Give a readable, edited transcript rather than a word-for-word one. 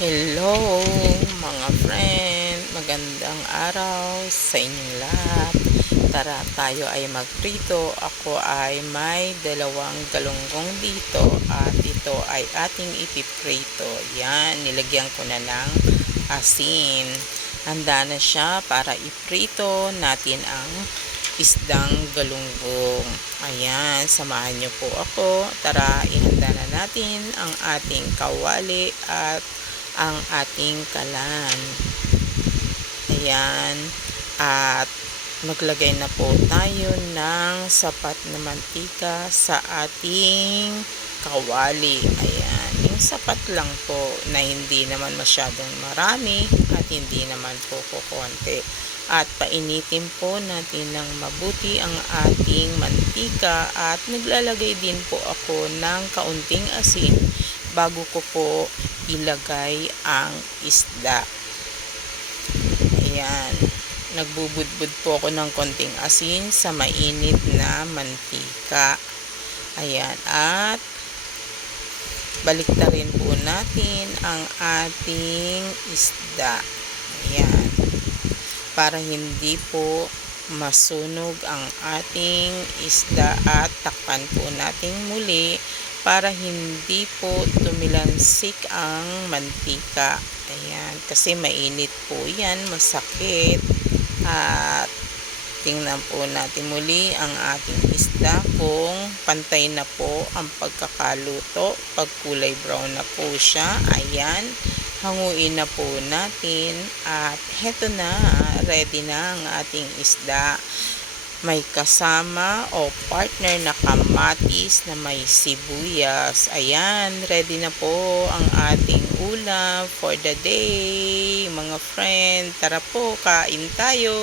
Hello mga friend, magandang araw sa inyong lahat. Tara tayo ay magprito. Ako ay may dalawang galunggong dito at ito ay ating ipiprito. Yan, nilagyan ko na ng asin. Handa na siya para iprito natin ang isdang galunggong. Ayan, samahan niyo po ako. Tara, ihanda na natin ang ating kawali at ang ating kalan. Ayan, at maglagay na po tayo ng sapat na mantika sa ating kawali. Ayan, yung sapat lang po na hindi naman masyadong marami at hindi naman po kukonti. At painitin po natin ng mabuti ang ating mantika at naglalagay din po ako ng kaunting asin bago ko po ilagay ang isda. Ayan, nagbubudbud po ako ng konting asin sa mainit na mantika. Ayan, at baliktarin po natin ang ating isda. Ayan, para hindi po masunog ang ating isda at takpan po natin muli para hindi po tumilansik ang mantika. Ayan, kasi mainit po yan, masakit. At tingnan po natin muli ang ating isda kung pantay na po ang pagkakaluto. Pag kulay brown na po siya, ayan, hanguin na po natin at heto na, ready na ang ating isda. May kasama o partner na kamatis na may sibuyas. Ayan, ready na po ang ating ulam for the day. Mga friend, tara po, kain tayo.